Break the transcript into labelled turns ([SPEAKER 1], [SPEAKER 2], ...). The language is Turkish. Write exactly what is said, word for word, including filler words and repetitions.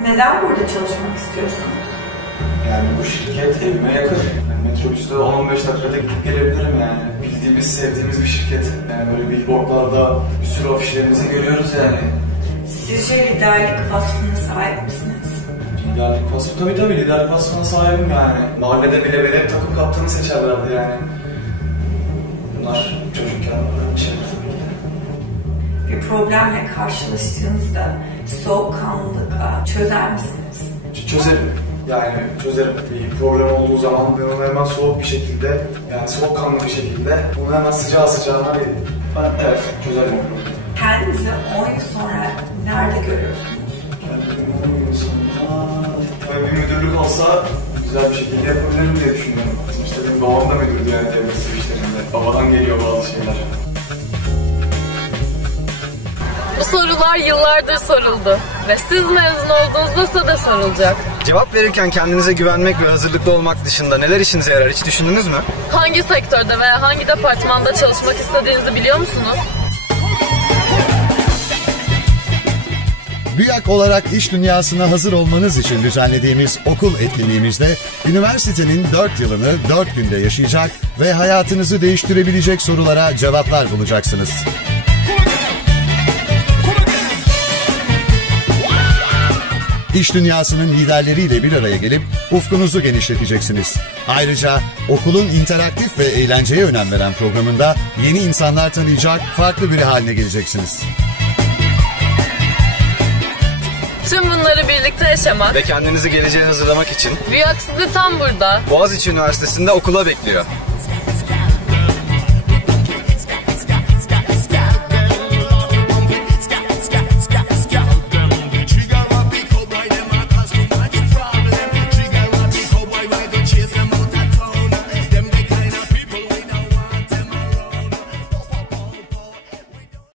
[SPEAKER 1] Neden burada çalışmak istiyorsunuz?
[SPEAKER 2] Yani bu şirket evime yakın. Yani metrobüste on on beş dakikada gidip gelebilirim yani. Bildiğimiz, sevdiğimiz bir şirket. Yani böyle billboardlarda bir sürü afişlerimizi görüyoruz yani.
[SPEAKER 1] Sizce liderlik vasfına sahip misiniz?
[SPEAKER 2] Liderlik vasfı tabii tabii liderlik vasfına sahibim yani. Mahallede bile benim takım kaptanı seçerlerdi yani. Bunlar çocukken öğrenmiş şeyler tabii ki de.
[SPEAKER 1] Bir problemle karşılaştığınızda soğukkanlılıkla çözer misiniz?
[SPEAKER 2] Ç- Çözerim. Yani çözerim. Bir problem olduğu zaman ben onu hemen soğuk bir şekilde, yani soğukkanlı bir şekilde onu hemen sıcağı sıcağına bir, ben evet çözerim o problemi.
[SPEAKER 1] Kendinizi on yıl sonra nerede görüyorsunuz?
[SPEAKER 2] Kendimi on yıl sonra tabii bir müdürlük olsa güzel bir şekilde yapabilirim diye düşünüyorum. İşte benim babam da müdürdü yani devlet işlerinde. Babadan geliyor bazı şeyler.
[SPEAKER 3] Bu sorular yıllardır soruldu ve siz mezun olduğunuzda size de sorulacak.
[SPEAKER 4] Cevap verirken kendinize güvenmek ve hazırlıklı olmak dışında neler işinize yarar hiç düşündünüz mü?
[SPEAKER 3] Hangi sektörde veya hangi departmanda çalışmak istediğinizi biliyor musunuz?
[SPEAKER 5] BÜYAK olarak iş dünyasına hazır olmanız için düzenlediğimiz okul etkinliğimizde üniversitenin dört yılını dört günde yaşayacak ve hayatınızı değiştirebilecek sorulara cevaplar bulacaksınız. İş dünyasının liderleriyle bir araya gelip ufkunuzu genişleteceksiniz. Ayrıca okulun interaktif ve eğlenceye önem veren programında yeni insanlar tanıyacak, farklı biri haline geleceksiniz.
[SPEAKER 3] Tüm bunları birlikte yaşamak
[SPEAKER 4] Ve kendinizi geleceğe hazırlamak için
[SPEAKER 3] BÜYAK sizi tam burada
[SPEAKER 4] Boğaziçi Üniversitesi'nde okula bekliyor.